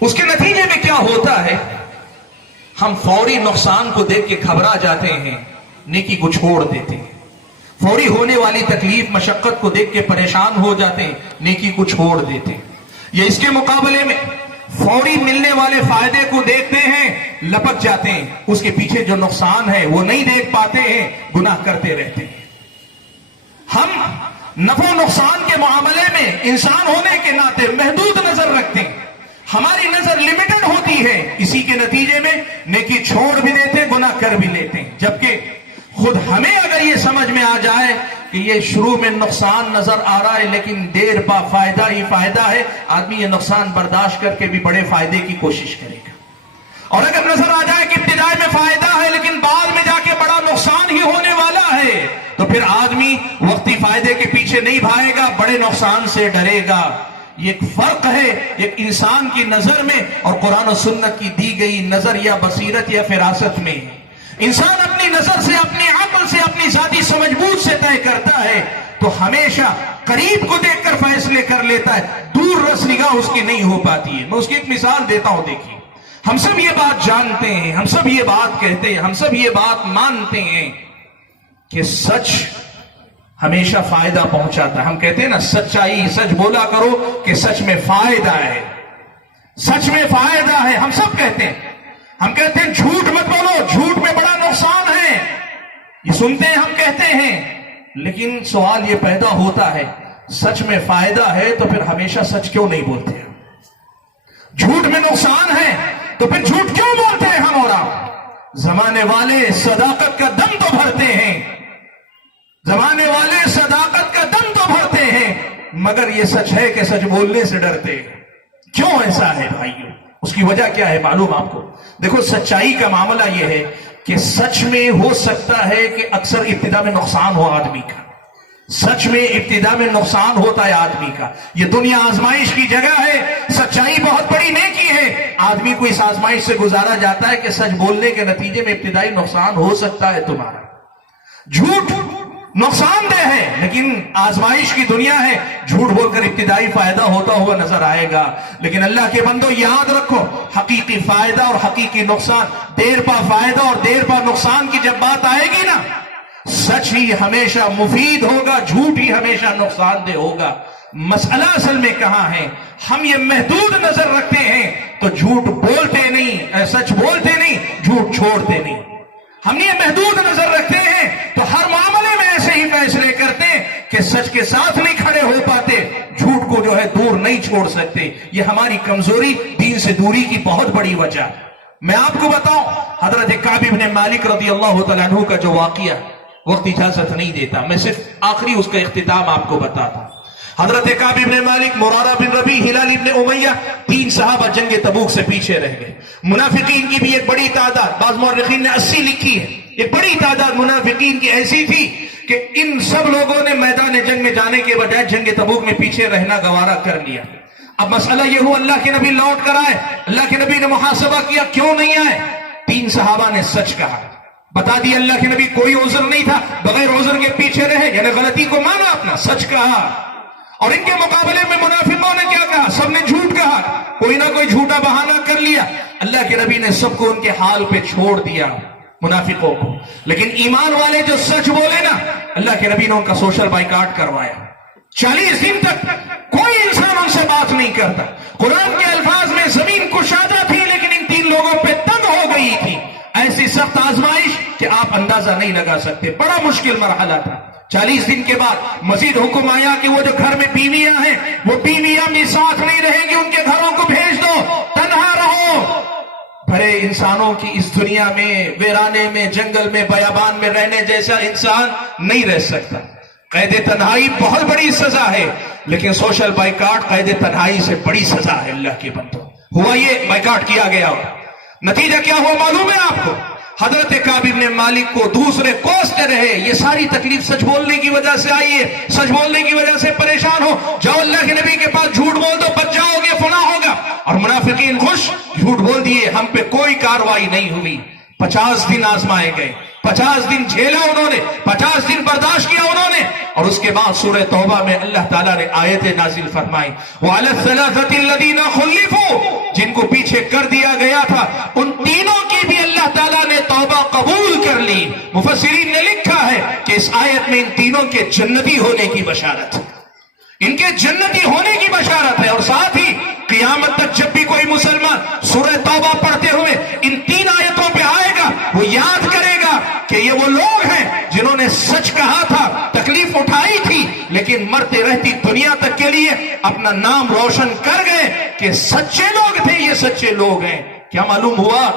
اس کے نتیجے میں کیا ہوتا ہے؟ ہم فوری نقصان کو دیکھ کے گھبرا جاتے ہیں، نیکی کو چھوڑ دیتے ہیں۔ فوری ہونے والی تکلیف مشقت کو دیکھ کے پریشان ہو جاتے ہیں، نیکی کو چھوڑ دیتے ہیں۔ یہ اس کے مقابلے میں فوری ملنے والے فائدے کو دیکھتے ہیں، لپک جاتے ہیں، اس کے پیچھے جو نقصان ہے وہ نہیں دیکھ پاتے ہیں، گناہ کرتے رہتے ہیں۔ ہم نفع و نقصان کے معاملے میں انسان ہونے کے ناطے محدود نظر رکھتے ہیں، ہماری نظر لمیٹڈ ہوتی ہے، اسی کے نتیجے میں نیکی چھوڑ بھی دیتے، گناہ کر بھی لیتے ہیں۔ جبکہ خود ہمیں اگر یہ سمجھ میں آ جائے کہ یہ شروع میں نقصان نظر آ رہا ہے لیکن دیر پا فائدہ ہی فائدہ ہے، آدمی یہ نقصان برداشت کر کے بھی بڑے فائدے کی کوشش کرے گا۔ اور اگر نظر آ جائے کہ ابتدائی میں فائدہ ہے لیکن بعد میں جا کے بڑا نقصان ہی ہونے والا ہے، تو پھر آدمی وقتی فائدے کے پیچھے نہیں بھاگے گا، بڑے نقصان سے ڈرے گا۔ یہ ایک فرق ہے ایک انسان کی نظر میں اور قرآن و سنت کی دی گئی نظر یا بصیرت یا فراست میں۔ انسان اپنی نظر سے، اپنی عقل سے، اپنی ذاتی سمجھ بوجھ سے طے کرتا ہے تو ہمیشہ قریب کو دیکھ کر فیصلے کر لیتا ہے، دور رس نگاہ اس کی نہیں ہو پاتی ہے۔ میں اس کی ایک مثال دیتا ہوں، دیکھیے، ہم سب یہ بات جانتے ہیں، ہم سب یہ بات کہتے ہیں، ہم سب یہ بات مانتے ہیں کہ سچ ہمیشہ فائدہ پہنچاتا ہے۔ ہم کہتے ہیں نا، سچائی، سچ بولا کرو کہ سچ میں فائدہ ہے، سچ میں فائدہ ہے، ہم سب کہتے ہیں۔ ہم کہتے ہیں جھوٹ مت بولو، جھوٹ میں بڑا نقصان ہے، یہ سنتے ہیں، ہم کہتے ہیں۔ لیکن سوال یہ پیدا ہوتا ہے، سچ میں فائدہ ہے تو پھر ہمیشہ سچ کیوں نہیں بولتے ہیں؟ جھوٹ میں نقصان ہے تو پھر جھوٹ کیوں بولتے ہیں ہم اور آپ؟ زمانے والے صداقت کا دم تو بھرتے ہیں، زمانے والے صداقت کا دم تو بھرتے ہیں، مگر یہ سچ ہے کہ سچ بولنے سے ڈرتے ہیں۔ کیوں ایسا ہے بھائیو؟ اس کی وجہ کیا ہے معلوم آپ کو؟ دیکھو، سچائی کا معاملہ یہ ہے کہ سچ میں ہو سکتا ہے کہ اکثر ابتدا میں نقصان ہو آدمی کا، سچ میں ابتدا میں نقصان ہوتا ہے آدمی کا۔ یہ دنیا آزمائش کی جگہ ہے، سچائی بہت بڑی نیکی ہے۔ آدمی کو اس آزمائش سے گزارا جاتا ہے کہ سچ بولنے کے نتیجے میں ابتدائی نقصان ہو سکتا ہے تمہارا۔ جھوٹ نقصان دہ ہے لیکن آزمائش کی دنیا ہے، جھوٹ بول کر ابتدائی فائدہ ہوتا ہوا نظر آئے گا۔ لیکن اللہ کے بندو یاد رکھو، حقیقی فائدہ اور حقیقی نقصان، دیر پا فائدہ اور دیر پا نقصان کی جب بات آئے گی نا، سچ ہی ہمیشہ مفید ہوگا، جھوٹ ہی ہمیشہ نقصان دہ ہوگا۔ مسئلہ اصل میں کہاں ہے؟ ہم یہ محدود نظر رکھتے ہیں تو جھوٹ بولتے نہیں، سچ بولتے نہیں، جھوٹ چھوڑتے نہیں۔ ہم یہ محدود نظر رکھتے ہیں تو ہر معاملے میں ایسے ہی فیصلے کرتے ہیں کہ سچ کے ساتھ نہیں کھڑے ہو پاتے، جھوٹ کو جو ہے دور نہیں چھوڑ سکتے۔ یہ ہماری کمزوری، دین سے دوری کی بہت بڑی وجہ۔ میں آپ کو بتاؤں، حضرت کعب بن مالک رضی اللہ تعالیٰ عنہ کا جو واقعہ، وقت اجازت نہیں دیتا، میں صرف آخری اس کا اختتام آپ کو بتاتا ہوں۔ حضرت کعب بن مالک، مرارہ بن ربیع، ہلال بن امیہ، 3 صحابہ جنگ تبوک سے پیچھے رہ گئے۔ منافقین کی بھی ایک بڑی تعداد، بعض مورخین نے 80 لکھی ہے، ایک بڑی تعداد منافقین کی ایسی تھی کہ ان سب لوگوں نے میدان جنگ میں جانے کے بجائے جنگ تبوک میں پیچھے رہنا گوارا کر لیا۔ اب مسئلہ یہ ہوا، اللہ کے نبی لوٹ کر آئے، اللہ کے نبی نے محاسبہ کیا، کیوں نہیں آئے؟ 3 صحابہ نے سچ کہا، بتا دیا اللہ کے نبی کوئی عذر نہیں تھا، بغیر عذر کے پیچھے رہے، یعنی غلطی کو مانا اپنا، سچ کہا۔ اور ان کے مقابلے میں منافقوں نے کیا کہا؟ سب نے جھوٹ کہا، کوئی نہ کوئی جھوٹا بہانہ کر لیا۔ اللہ کے نبی نے سب کو ان کے حال پہ چھوڑ دیا، منافقوں کو۔ لیکن ایمان والے جو سچ بولے نا، اللہ کے نبی نے ان کا سوشل بائیکاٹ کروایا۔ 40 دن تک کوئی انسان ان سے بات نہیں کرتا۔ قرآن کے الفاظ میں زمین کشادہ تھی لیکن ان 3 لوگوں پہ تنگ ہو گئی تھی۔ ایسی سخت آزمائش کہ آپ اندازہ نہیں لگا سکتے، بڑا مشکل مرحلہ تھا۔ 40 دن کے بعد مزید حکم آیا کہ وہ جو گھر میں بیویاں ہیں، وہ بیویاں بھی ساتھ نہیں رہیں گی، ان کے گھروں کو بھیج دو، تنہا رہو۔ بھرے انسانوں کی اس دنیا میں، ویرانے میں، جنگل میں، بیابان میں رہنے جیسا انسان نہیں رہ سکتا۔ قید تنہائی بہت بڑی سزا ہے، لیکن سوشل بائیکاٹ قید تنہائی سے بڑی سزا ہے۔ اللہ کے بندو، ہوا یہ، بائیکاٹ کیا گیا، نتیجہ کیا ہوا معلوم ہے آپ کو؟ حضرت کعب بن مالک کو دوسرے کوستے رہے۔ یہ ساری تکلیف سچ بولنے کی وجہ سے آئی ہے، سچ بولنے کی وجہ سے پریشان ہو، جاؤ اللہ کے نبی کے پاس جھوٹ بول دو، بچ جاؤ گے، فنا ہوگا۔ اور منافقین خوش، جھوٹ بول دیے، ہم پہ کوئی کاروائی نہیں ہوئی۔ 50 دن آزمائے گئے، 50 دن جھیلا انہوں نے، 50 دن برداشت کیا انہوں نے، اور اس کے بعد سورہ توبہ میں اللہ تعالیٰ نے آیت نازل فرمائی، وَعَلَى الثَّلَاثَةِ الَّذِينَ خُلِّفُوا، جن کو کر دیا گیا تھا ان تینوں کی بھی اللہ تعالیٰ نے توبہ قبول کر لی. مفسرین نے لکھا ہے کہ اس آیت میں ان تینوں کے جنتی ہونے کی بشارت ہے، ان کے جنتی ہونے کی بشارت ہے. اور ساتھ ہی قیامت تک جب بھی کوئی مسلمان سورہ توبہ پڑھتے ہوئے ان تین آیتوں پہ آئے گا وہ یاد کرے گا کہ یہ وہ لوگ ہیں جنہوں نے سچ کہا تھا، تکلیف اٹھائی تھی، لیکن مرتے رہتی دنیا تک کے لیے اپنا نام روشن کر گئے کہ سچے لوگ تھے، یہ سچے لوگ ہیں. کیا معلوم ہوا؟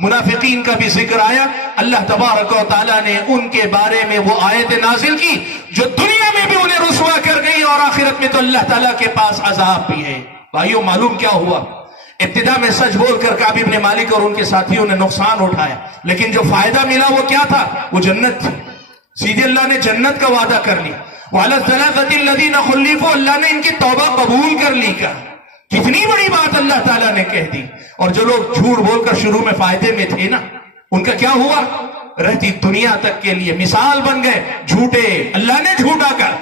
منافقین کا بھی ذکر آیا. اللہ تبارک و تعالیٰ نے ان کے بارے میں وہ آیت نازل کی جو دنیا میں بھی انہیں رسوا کر گئی اور آخرت میں تو اللہ تعالیٰ کے پاس عذاب بھی ہے. بھائیو معلوم کیا ہوا؟ ابتدا میں سچ بول کر کعب بن مالک اور ان کے ساتھیوں نے نقصان اٹھایا، لیکن جو فائدہ ملا وہ کیا تھا؟ وہ جنت تھی. سیدھے اللہ نے جنت کا وعدہ کر لی. وَعَلَى الثَّلَاثَةِ الَّذِينَ خُلِّفُوا، اللہ نے ان کی توبہ قبول کر لی. کا کتنی بڑی بات اللہ تعالیٰ نے کہہ دی. اور جو لوگ جھوٹ بول کر شروع میں فائدے میں تھے نا، ان کا کیا ہوا؟ رہتی دنیا تک کے لیے مثال بن گئے جھوٹے. اللہ نے جھوٹا کر،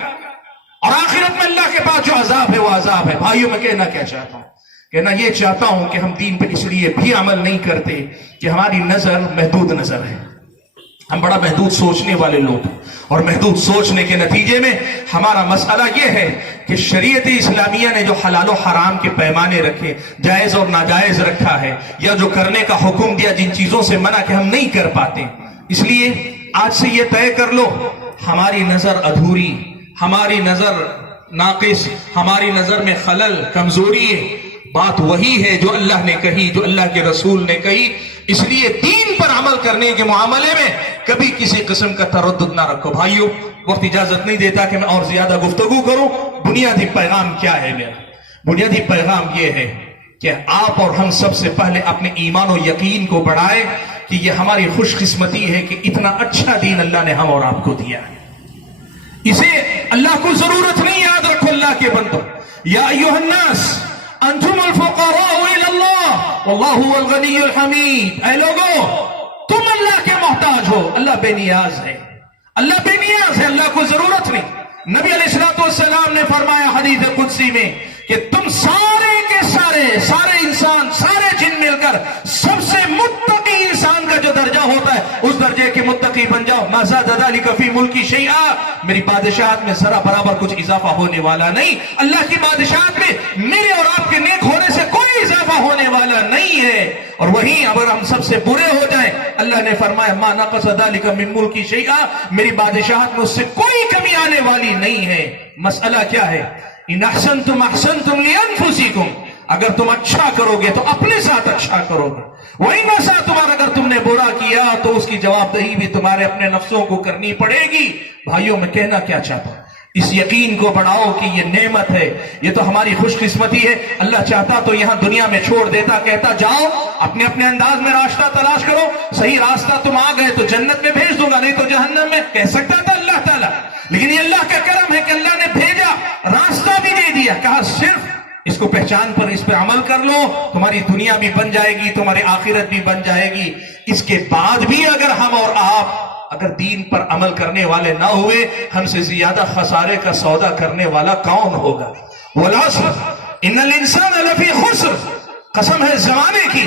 اور آخرت میں اللہ کے پاس جو عذاب ہے وہ عذاب ہے. بھائیوں میں کہنا کیا چاہتا ہوں؟ کہنا یہ چاہتا ہوں کہ ہم دین پہ اس لیے بھی عمل نہیں کرتے کہ ہماری نظر محدود نظر ہے. ہم بڑا محدود سوچنے والے لوگ ہیں، اور محدود سوچنے کے نتیجے میں ہمارا مسئلہ یہ ہے کہ شریعت اسلامیہ نے جو حلال و حرام کے پیمانے رکھے، جائز اور ناجائز رکھا ہے، یا جو کرنے کا حکم دیا جن چیزوں سے منع کہ ہم نہیں کر پاتے، اس لیے آج سے یہ طے کر لو ہماری نظر ادھوری، ہماری نظر ناقص، ہماری نظر میں خلل، کمزوری ہے. بات وہی ہے جو اللہ نے کہی، جو اللہ کے رسول نے کہی. اس لیے دین پر عمل کرنے کے معاملے میں کبھی کسی قسم کا تردد نہ رکھو. بھائیو وقت اجازت نہیں دیتا کہ میں اور زیادہ گفتگو کروں. بنیادی پیغام کیا ہے میرا؟ بنیادی پیغام یہ ہے کہ آپ اور ہم سب سے پہلے اپنے ایمان و یقین کو بڑھائیں کہ یہ ہماری خوش قسمتی ہے کہ اتنا اچھا دین اللہ نے ہم اور آپ کو دیا ہے. اسے اللہ کو ضرورت نہیں. یاد رکھو اللہ کے بندو، یا ایھا الناس انتم الفقراء الى اللہ واللہ هو الغنی الحمید. اے لوگو تم اللہ کے محتاج ہو، اللہ بے نیاز ہے، اللہ بے نیاز ہے، اللہ کو ضرورت نہیں. نبی علیہ الصلوۃ والسلام نے فرمایا حدیث قدسی میں کہ تم سارے کے سارے انسان، سارے جن مل کر سب سے متقی انسان کا جو درجہ ہوتا ہے اس درجے کے متقی بن جاؤ. ما زاد ذلک فی ملکی شیئا، میری بادشاہت میں ذرا برابر کچھ اضافہ ہونے والا نہیں. اللہ کی بادشاہت میں میرے اور آپ کے نیک ہونے سے کوئی اضافہ ہونے والا نہیں ہے. اور وہیں اگر ہم سب سے برے ہو جائیں، اللہ نے فرمایا ما نقص ذلک من ملکی شیئا، میری بادشاہت میں اس سے کوئی کمی آنے والی نہیں ہے. مسئلہ کیا ہے؟ ان احسنتم احسنتم لانفسکم، اگر تم اچھا کرو گے تو اپنے ساتھ اچھا کرو گے. وہی مسا تمہارا، اگر تم نے برا کیا تو اس کی جواب دہی بھی تمہارے اپنے نفسوں کو کرنی پڑے گی. بھائیوں میں کہنا کیا چاہتا ہوں، اس یقین کو بڑھاؤ کہ یہ نعمت ہے، یہ تو ہماری خوش قسمتی ہے. اللہ چاہتا تو یہاں دنیا میں چھوڑ دیتا، کہتا جاؤ اپنے اپنے انداز میں راستہ تلاش کرو، صحیح راستہ تم آ گئے تو جنت میں بھیج دوں گا، نہیں تو جہنم میں. کہہ سکتا تھا اللہ تعالیٰ، لیکن یہ اللہ کا کرم ہے کہ اللہ نے بھیجا، راستہ بھی دے دیا، کہا صرف اس کو پہچان پر اس پہ عمل کر لو، تمہاری دنیا بھی بن جائے گی، تمہاری آخرت بھی بن جائے گی. اس کے بعد بھی اگر ہم اور آپ اگر دین پر عمل کرنے والے نہ ہوئے، ہم سے زیادہ خسارے کا سودا کرنے والا کون ہوگا؟ والعصر ان الانسان لفی خسر، قسم ہے زمانے کی،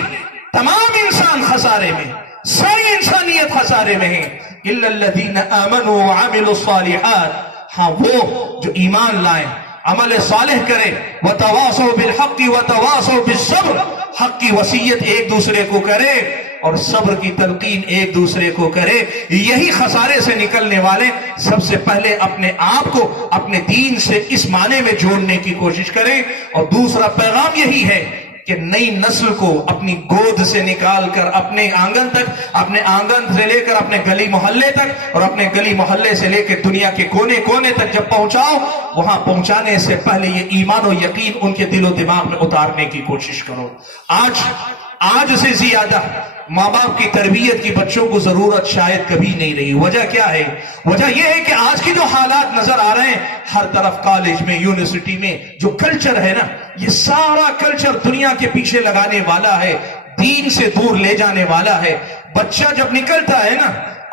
تمام انسان خسارے میں، ساری انسانیت خسارے میں ہے. الا الذین آمنوا وعملوا الصالحات، ہاں وہ جو ایمان لائیں، عمل صالح کرے، وتواصوا بالحق وتواصوا بالصبر، حق کی وصیت ایک دوسرے کو کرے اور صبر کی تلقین ایک دوسرے کو کرے. یہی خسارے سے نکلنے والے سب سے پہلے اپنے آپ کو اپنے دین سے اس معنی میں جوڑنے کی کوشش کریں. اور دوسرا پیغام یہی ہے کہ نئی نسل کو اپنی گود سے نکال کر اپنے آنگن تک، اپنے آنگن سے لے کر اپنے گلی محلے تک، اور اپنے گلی محلے سے لے کے دنیا کے کونے کونے تک جب پہنچاؤ، وہاں پہنچانے سے پہلے یہ ایمان و یقین ان کے دل و دماغ میں اتارنے کی کوشش کرو. آج سے زیادہ ماں باپ کی تربیت کی بچوں کو ضرورت شاید کبھی نہیں رہی. وجہ کیا ہے؟ وجہ یہ ہے کہ آج کی جو حالات نظر آ رہے ہیں ہر طرف، کالج میں، یونیورسٹی میں، جو کلچر ہے نا، یہ سارا کلچر دنیا کے پیچھے لگانے والا ہے، دین سے دور لے جانے والا ہے. بچہ جب نکلتا ہے نا